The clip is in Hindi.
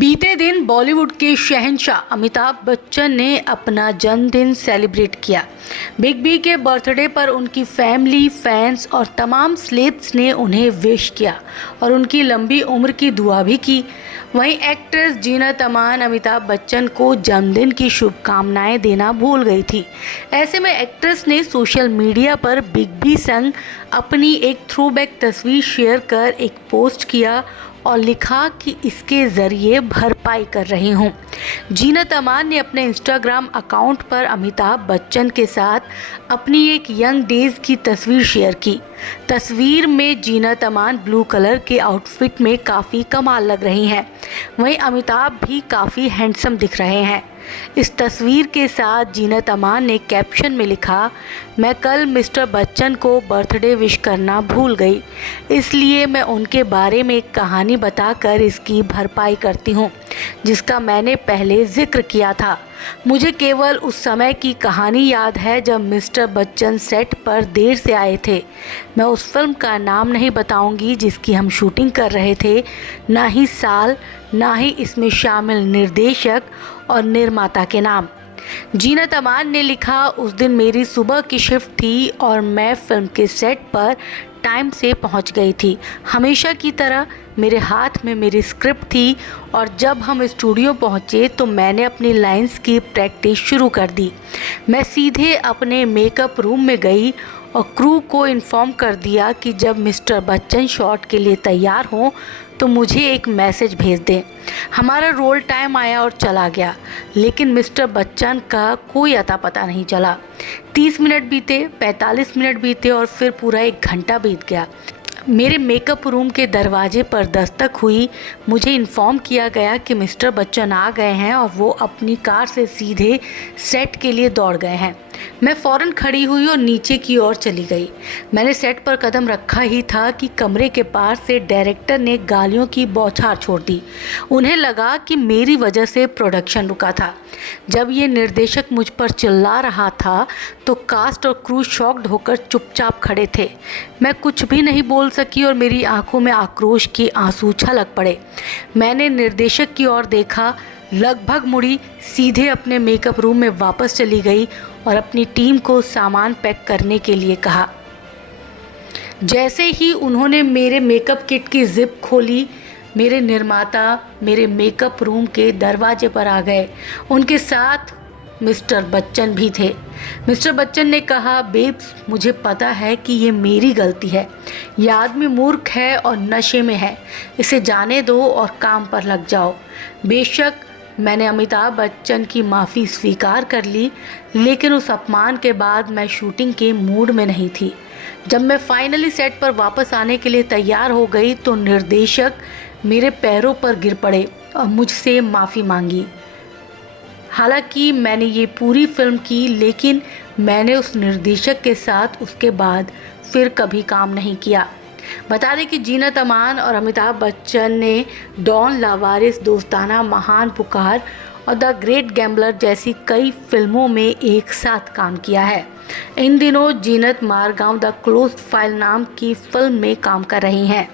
बीते दिन बॉलीवुड के शहंशाह अमिताभ बच्चन ने अपना जन्मदिन सेलिब्रेट किया। बिग बी के बर्थडे पर उनकी फैमिली, फैंस और तमाम सेलेब्स ने उन्हें विश किया और उनकी लंबी उम्र की दुआ भी की। वहीं एक्ट्रेस जीनत अमान अमिताभ बच्चन को जन्मदिन की शुभकामनाएं देना भूल गई थी। ऐसे में एक्ट्रेस ने सोशल मीडिया पर बिग बी संग अपनी एक थ्रोबैक तस्वीर शेयर कर एक पोस्ट किया और लिखा कि इसके ज़रिए भरपाई कर रही हूँ। जीनत अमान ने अपने इंस्टाग्राम अकाउंट पर अमिताभ बच्चन के साथ अपनी एक यंग डेज की तस्वीर शेयर की। तस्वीर में जीनत अमान ब्लू कलर के आउटफिट में काफ़ी कमाल लग रही हैं। वहीं अमिताभ भी काफ़ी हैंडसम दिख रहे हैं। इस तस्वीर के साथ जीनत अमान ने कैप्शन में लिखा, मैं कल मिस्टर बच्चन को बर्थडे विश करना भूल गई, इसलिए मैं उनके बारे में एक कहानी बताकर इसकी भरपाई करती हूँ जिसका मैंने पहले जिक्र किया था। मुझे केवल उस समय की कहानी याद है जब मिस्टर बच्चन सेट पर देर से आए थे। मैं उस फिल्म का नाम नहीं बताऊंगी जिसकी हम शूटिंग कर रहे थे, ना ही साल, ना ही इसमें शामिल निर्देशक और निर्माता के नाम। जीनत अमान ने लिखा, उस दिन मेरी सुबह की शिफ्ट थी और मैं फिल्म के सेट पर टाइम से पहुंच गई थी। हमेशा की तरह मेरे हाथ में मेरी स्क्रिप्ट थी और जब हम स्टूडियो पहुंचे तो मैंने अपनी लाइंस की प्रैक्टिस शुरू कर दी। मैं सीधे अपने मेकअप रूम में गई और क्रू को इन्फॉर्म कर दिया कि जब मिस्टर बच्चन शॉट के लिए तैयार हों तो मुझे एक मैसेज भेज दें। हमारा रोल टाइम आया और चला गया, लेकिन मिस्टर बच्चन का कोई अता पता नहीं चला। 30 मिनट बीते, 45 मिनट बीते और फिर पूरा 1 घंटा बीत गया। मेरे मेकअप रूम के दरवाजे पर दस्तक हुई। मुझे इन्फॉर्म किया गया कि मिस्टर बच्चन आ गए हैं और वो अपनी कार से सीधे सेट के लिए दौड़ गए हैं। मैं फ़ौरन खड़ी हुई और नीचे की ओर चली गई। मैंने सेट पर कदम रखा ही था कि कमरे के पार से डायरेक्टर ने गालियों की बौछार छोड़ दी। उन्हें लगा कि मेरी वजह से प्रोडक्शन रुका था। जब ये निर्देशक मुझ पर चिल्ला रहा था तो कास्ट और क्रू शॉक्ड होकर चुपचाप खड़े थे। मैं कुछ भी नहीं बोल सकी और मेरी आंखों में आक्रोश के आंसू छलक पड़े। मैंने निर्देशक की ओर देखा, लगभग मुड़ी, सीधे अपने मेकअप रूम में वापस चली गई और अपनी टीम को सामान पैक करने के लिए कहा। जैसे ही उन्होंने मेरे मेकअप किट की जिप खोली, मेरे निर्माता मेरे मेकअप रूम के दरवाजे पर आ गए। उनके साथ मिस्टर बच्चन भी थे। मिस्टर बच्चन ने कहा, बेब्स, मुझे पता है कि ये मेरी गलती है। यह आदमी मूर्ख है और नशे में है। इसे जाने दो और काम पर लग जाओ। बेशक मैंने अमिताभ बच्चन की माफ़ी स्वीकार कर ली, लेकिन उस अपमान के बाद मैं शूटिंग के मूड में नहीं थी। जब मैं फाइनली सेट पर वापस आने के लिए तैयार हो गई तो निर्देशक मेरे पैरों पर गिर पड़े और मुझसे माफ़ी मांगी। हालांकि मैंने ये पूरी फिल्म की, लेकिन मैंने उस निर्देशक के साथ उसके बाद फिर कभी काम नहीं किया। बता दें कि जीनत अमान और अमिताभ बच्चन ने डॉन, लावारिस, दोस्ताना, महान, पुकार और द ग्रेट गैम्बलर जैसी कई फिल्मों में एक साथ काम किया है। इन दिनों जीनत मारगांव द क्लोज्ड फाइल नाम की फिल्म में काम कर रही हैं।